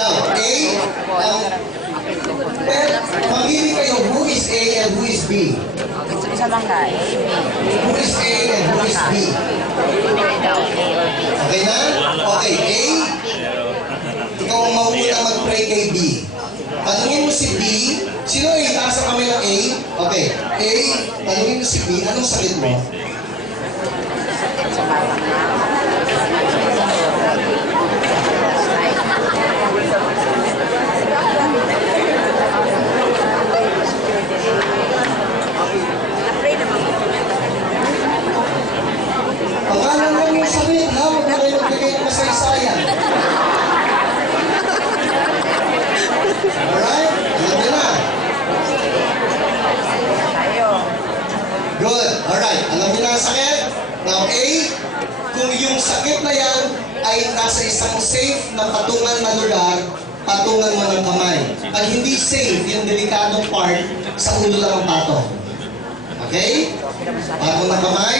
Now, A, mamili kayo, who is A and who is B? Isa lang ka, A, B. Who is A and who is B? Pili daw, A or B. Okay na? Okay, A, ikaw ang mauna mag-pray kay B. Tanungin mo si B, sino A? Taas ang kami ng A? Okay, A, tanungin mo si B, anong sakit mo? Sa batang na. Pagkalan lang yung sakit, ha? Huwag na kayo magbigay ng masaysayan. Alright? Alam niyo na. Good. Alright. Alam niyo na ang sakit? Now, A, kung yung sakit na yan ay nasa isang safe na patungan na lugar, patungan mo ng kamay. Pag hindi safe, yung delikadong part, sa ulo lang ang patong. Okay? Patong ng kamay.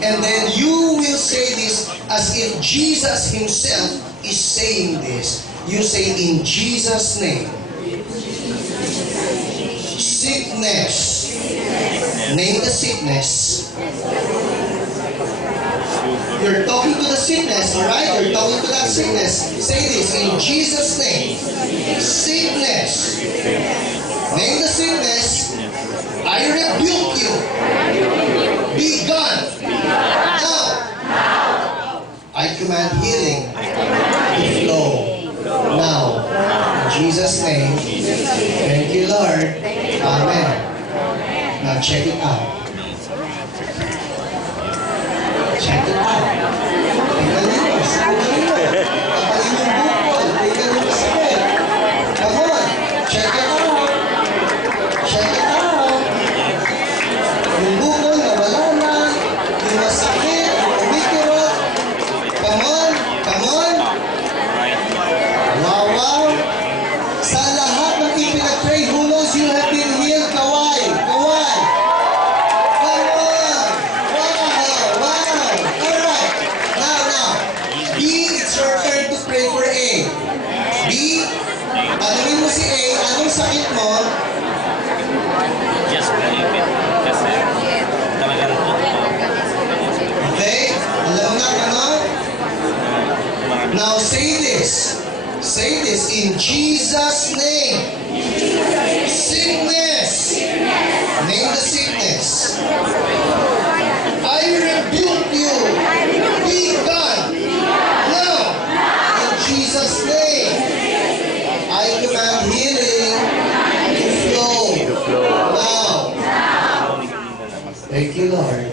And then you will say this as if Jesus Himself is saying this. You say, in Jesus' name. Sickness. Name the sickness. You're talking to the sickness, alright? You're talking to that sickness. Say this, in Jesus' name. Sickness. Name the sickness. I rebuke you. Be gone. Now. I command healing to flow. Now. In Jesus' name. Thank you, Lord. Amen. Now check it out. Check it out. Tingnan niyo. Kapalin yung bukol. Tingnan niyo sa sakit. Come on. Check it out. Check it out. Yung bukol na wala na. Yung masakit. Yung umikirot. Come on. Come on. Wow, wow. Sa lahat ng ipinag-pray, who knows you have been healed? Kaway. Kaway. Come on. Wow. Wow. Alright. Now. B, it's your turn to pray for A. B, tanungin mo si A, anong sakit mo? Just believe it. Kasi talagang Okay? Alam na ka na? Now say this. Say this in Jesus' name. Sickness. Name the sickness. I rebuke you. Be gone. Now. In Jesus' name. I command healing to flow. Now. Thank you, Lord.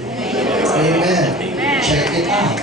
Amen. Check it out.